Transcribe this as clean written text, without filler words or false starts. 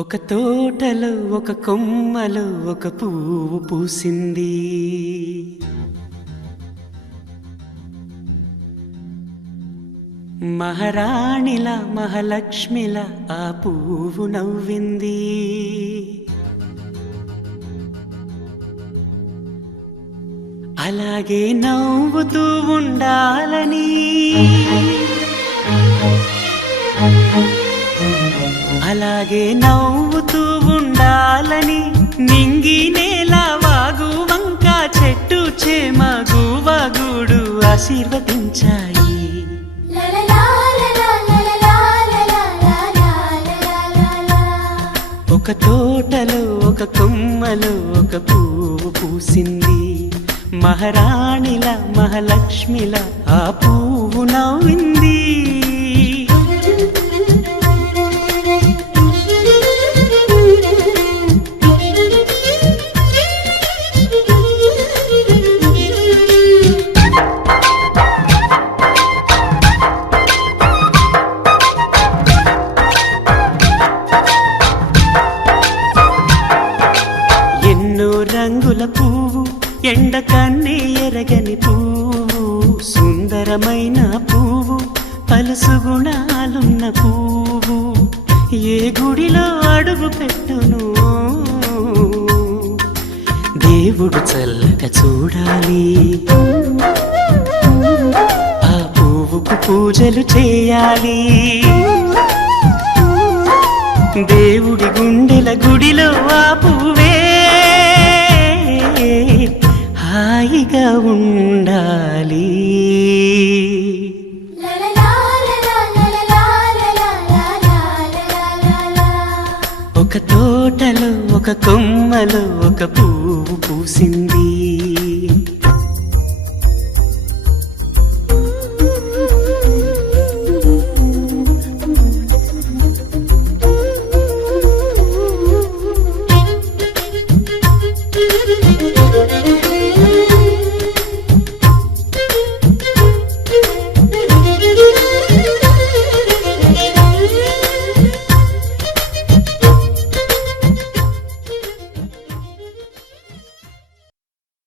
ఒక తోటలో ఒక కొమ్మలో ఒక పువ్వు పూసింది. మహారాణిలా మహాలక్ష్మిలా ఆ పువ్వు నవ్వింది. అలాగే నవ్వుతూ ఉండాలని, అలాగే నవ్వుతూ ఉండాలని నింగి నేల వాగు వంక చెట్టు చేమ గువగూడు ఆశీర్వదించాయి. ఒక తోటలో ఒక కొమ్మలో ఒక పువ్వు పూసింది. మహారాణిలా మహాలక్ష్మిలా ఆ పువ్వు నవ్వింది. రంగుల పువ్వు, ఎండ కన్నే ఎరగని పువ్వు, సుందరమైన పువ్వు, పలుసు గుణాలున్న పువ్వు, ఏ గుడిలో అడుగు పెట్టును దేవుడు చల్లగా చూడాలి. ఆ పువ్వుకు పూజలు చేయాలి. దేవుడి గుండెల గుడిలో ఆ పువ్వే హాయిగా ఉండాలి. ఒక తోటలో ఒక కొమ్మలో ఒక పువ్వు పూసింది.